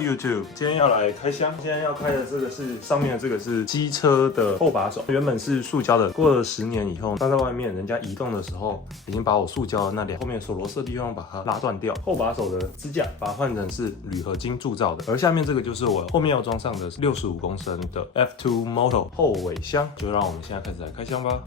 Hello YouTube，今天要来开箱。今天要开的这个是上面的这个是机车的后把手，原本是塑胶的，过了10年以后，放在外面，人家移动的时候，已经把我塑胶的那后面锁螺丝的地方把它拉断掉。后把手的支架把它换成是铝合金铸造的，而下面这个就是我后面要装上的65公升的 F2 Moto 后尾箱。就让我们现在开始来开箱吧。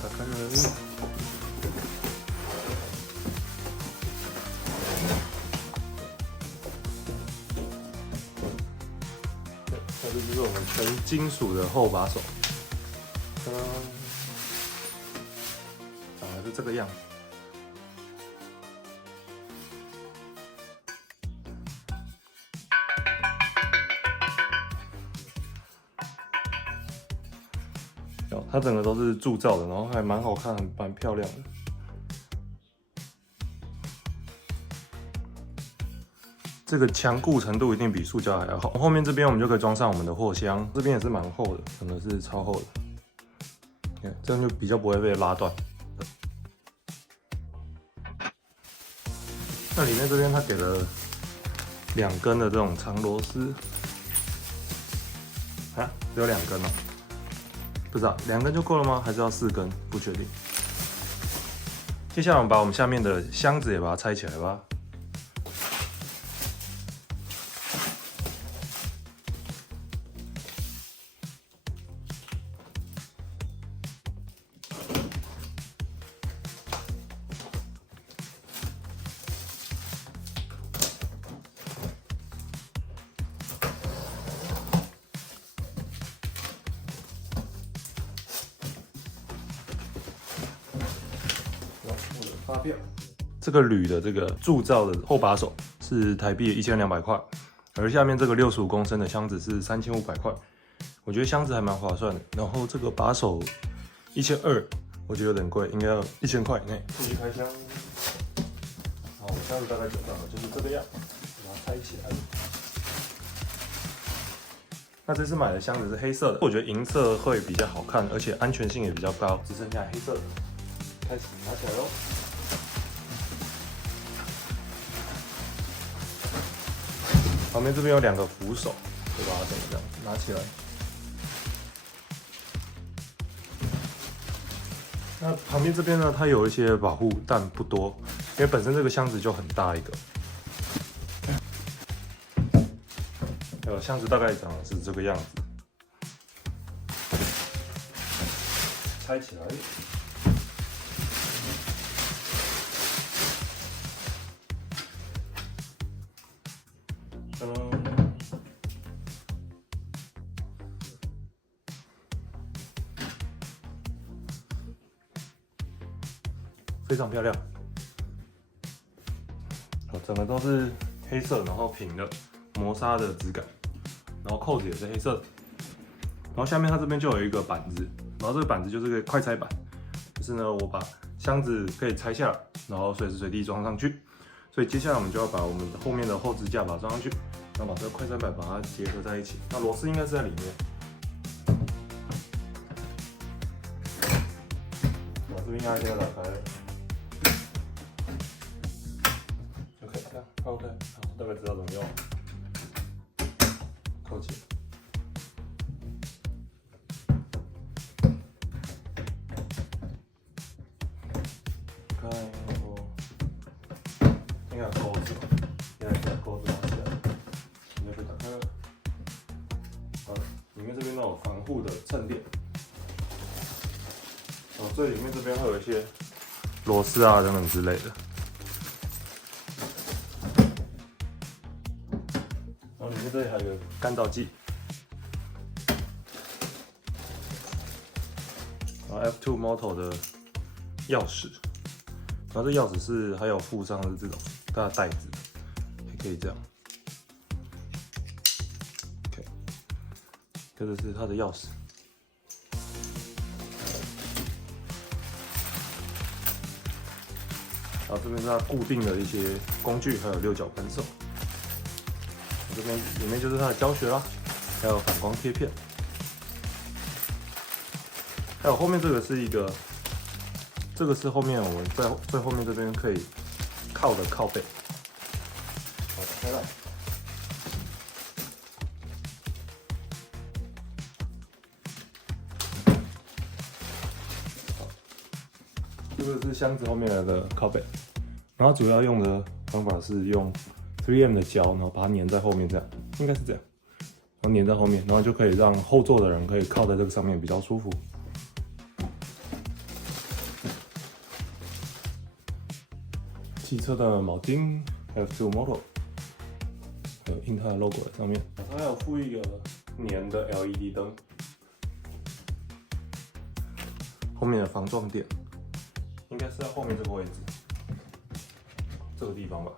打开了。这就是我们全金属的后把手，是这个样子。它整个都是铸造的，然后还蛮好看，蛮漂亮的。这个强固程度一定比塑胶还要好。后面这边我们就可以装上我们的货箱，这边也是蛮厚的，真的是超厚的。看，这样就比较不会被拉断。那里面这边它给了2根的这种长螺丝，啊，只有2根哦。不知道2根就够了吗？还是要4根？不确定。接下来我们把我们下面的箱子也把它拆起来吧。发票，这个铝的这个铸造的后把手是台币1200块，而下面这个65公升的箱子是3500块，我觉得箱子还蛮划算的。然后这个把手1200，我觉得有点贵，应该要1000块以内。继续开箱，好，我箱子大概准备好了，就是这个样，把它拆起来。那这次买的箱子是黑色的，我觉得银色会比较好看，而且安全性也比较高，只剩下黑色的。开始拿起来喽。旁边这边有2个扶手，就把它整个这样拿起来。那旁边这边呢，它有一些保护，但不多，因为本身这个箱子就很大一个。箱子大概长得是这个样子。拆起来。非常漂亮，整个都是黑色，然后平的磨砂的质感，然后扣子也是黑色的，然后下面它这边就有一个板子，然后这个板子就是个快拆板，就是呢我把箱子可以拆下来，然后随时随地装上去，所以接下来我们就要把我们后面的后支架把它装上去，然后把这个快拆板把它结合在一起，那螺丝应该是在里面。把这边压一下打开。OK， 好，大概知道怎么用，扣起来。看我，应该有钩子吧？应该把钩子拿起来，应该被打开了。好，里面这边都有防护的衬垫。哦，最里面这边会有一些螺丝啊等等之类的。然后里面这里还有个干燥剂。然后 F2 Moto 的钥匙。然后这钥匙是还有附上的这种它的袋子，还可以这样。OK， 这个是它的钥匙。然后这边是它固定的一些工具，还有六角扳手。这边里面就是它的教学啦，还有反光贴片。还有后面这个是一个。这个是后面我们在最后面这边可以靠的靠背，好，打开来。好，这个是箱子后面的靠背，然后主要用的方法是用 3M 的胶，然后把它粘在后面，这样应该是这样，然后粘在后面，然后就可以让后座的人可以靠在这个上面比较舒服。汽车的铆钉，还有 F2 Moto， 还有印它的 logo 在上面。它还有附一个粘的 LED 灯，后面的防撞垫应该是在后面这个位置，这个地方吧。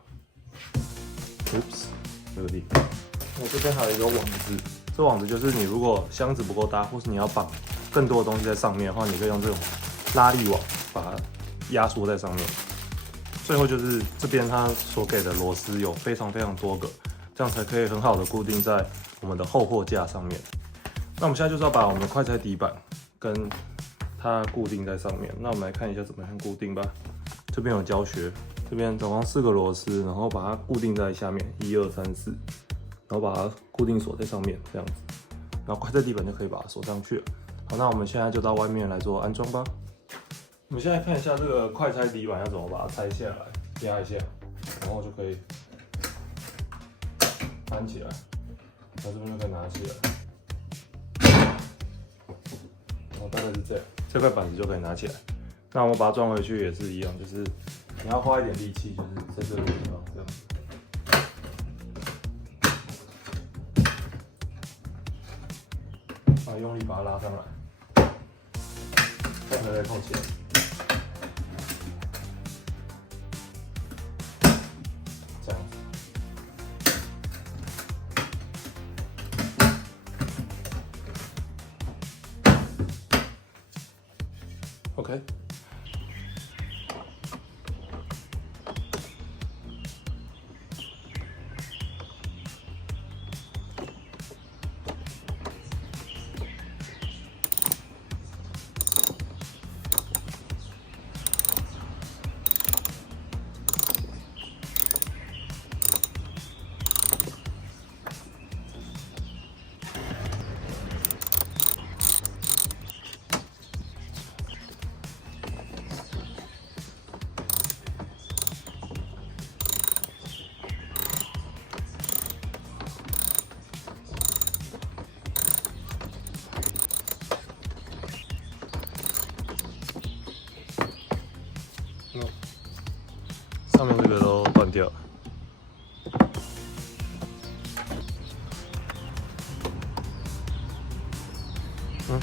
Oops， 这个地方。我这边还有一个网子，这网子就是你如果箱子不够大，或是你要绑更多的东西在上面的话，你可以用这种拉力网把它压缩在上面。最后就是这边它所给的螺丝有非常多个，这样才可以很好的固定在我们的后货架上面。那我们现在就是要把我们的快拆底板跟它固定在上面。那我们来看一下怎么样固定吧。这边有教学，这边总共4个螺丝，然后把它固定在下面，1、2、3、4，然后把它固定锁在上面，这样子，然后快拆底板就可以把它锁上去了。好，那我们现在就到外面来做安装吧。我们现在看一下这个快拆底板要怎么把它拆下来，压一下，然后就可以搬起来，然后这边就可以拿起来，然后大概是这样，这块板子就可以拿起来。那我们把它装回去也是一样，就是你要花一点力气，就是在这个地方这样子。然后用力把它拉上来，这样才可以扣起来。这样子。OK。上面这个都断掉了。哦。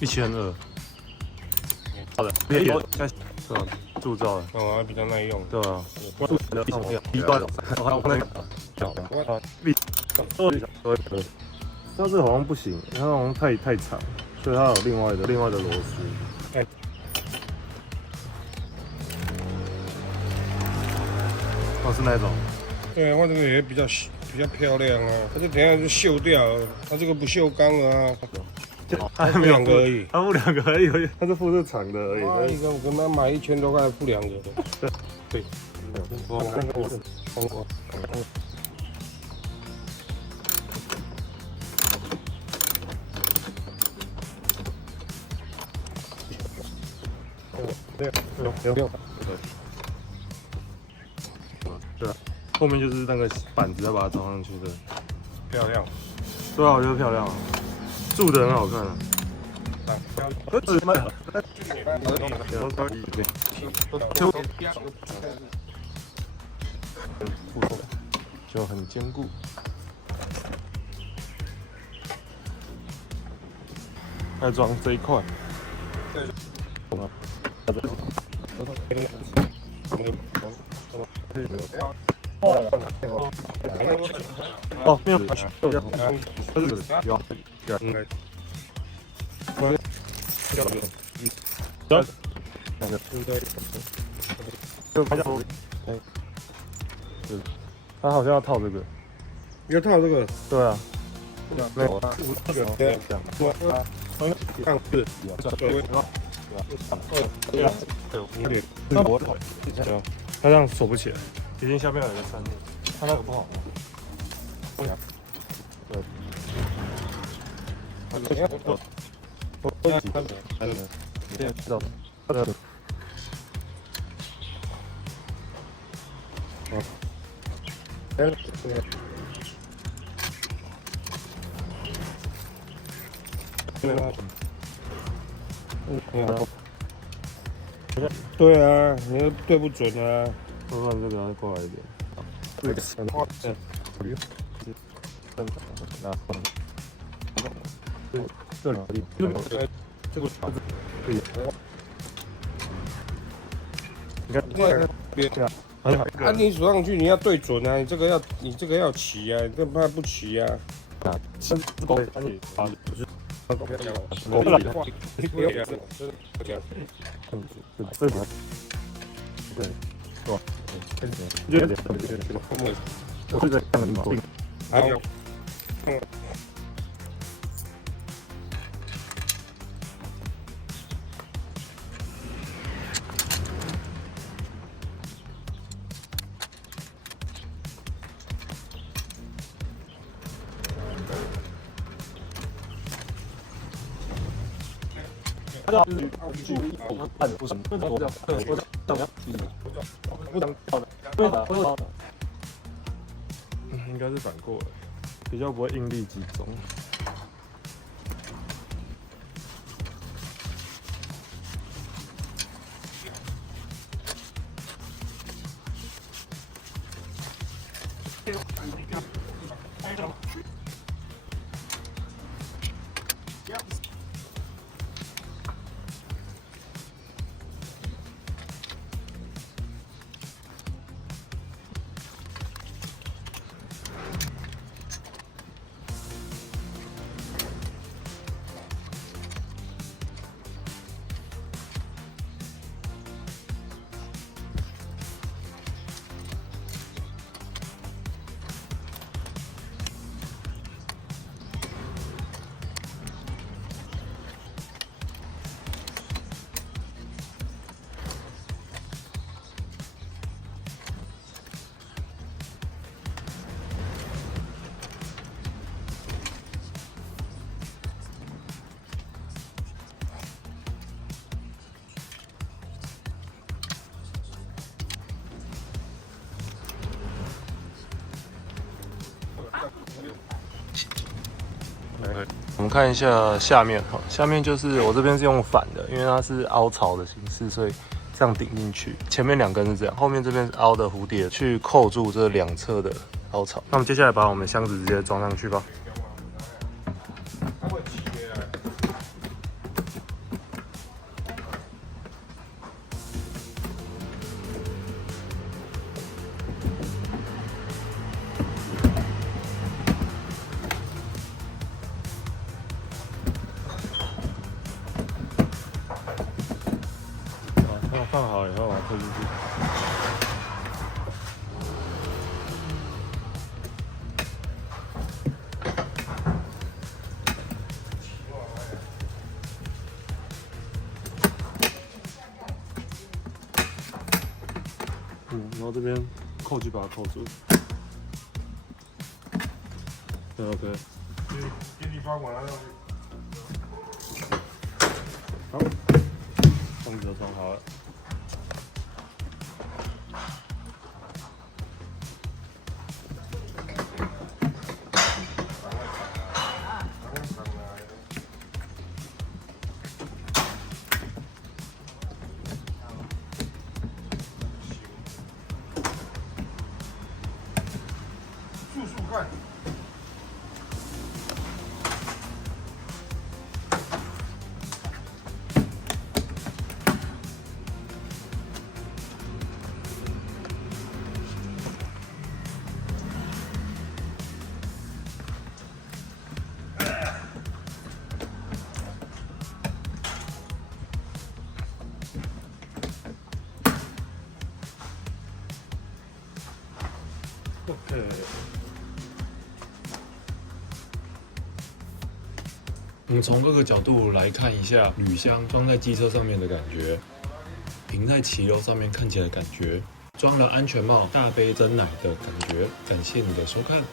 1200。好的，对吧？铸造的，哦，比较耐用。对啊。但是好像不行，它好像太长，所以它有另外的螺丝。哦，是那种。对啊，我这个也比较漂亮啊，它这等下就锈掉了，它这个不锈钢的啊。它没有2个而已，它付2个而已，它是付这长的而已。一个我跟他买1000多块，付2个。对。对啊，后面就是那个板子要把它装上去的，漂亮。对啊，我觉得漂亮，铸的很好看啊。就很坚固。要装这一块。哦，没有，他好像要套这个，要套这个？对啊，没有，他这样锁不起来，毕竟下面有一个3面，他那个不好弄。对啊，你又对不准啊。不然这个要过来一点。这里，这个可以。你看，啊，你锁上去你要对准啊，你这个要齐啊，你这怕不齐啊。应该是反过来，比较不会应力集中。我们看一下下面哈，下面就是我这边是用反的，因为它是凹槽的形式，所以这样顶进去。前面2根是这样，后面这边是凹的蝴蝶，去扣住这2侧的凹槽。那我们接下来把我们箱子直接装上去吧。放好以后把它推进去。然后这边扣具把它扣住。对 ，OK。给你发管了。好，箱子都装好了。速速看。OK。我们从各个角度来看一下铝箱装在机车上面的感觉，停在骑楼上面看起来的感觉，装了安全帽、大杯蒸奶的感觉。感谢你的收看。